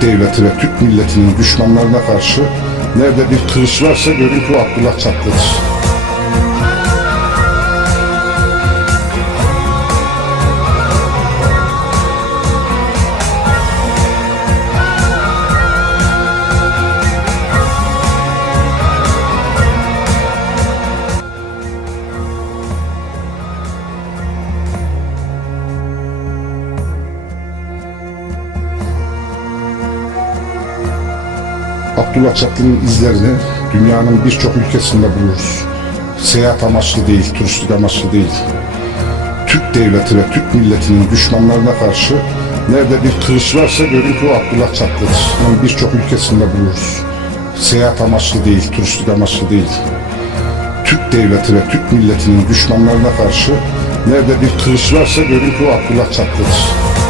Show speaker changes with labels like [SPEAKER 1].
[SPEAKER 1] Devleti ve Türk milletinin düşmanlarına karşı nerede bir kılıç varsa görün ki Abdullah Çatlı'dır. Abdullah Çatlı'nın izlerini dünyanın birçok ülkesinde buluruz. Seyahat amaçlı değil, turistik amaçlı değil. Türk devleti ve Türk milletinin düşmanlarına karşı nerede bir kılıç varsa görün ki o Abdullah Çatlı'dır. Bunun birçok ülkesinde buluruz. Seyahat amaçlı değil, turistik amaçlı değil. Türk devleti ve Türk milletinin düşmanlarına karşı nerede bir kılıç varsa görün ki o Abdullah Çatlı'dır.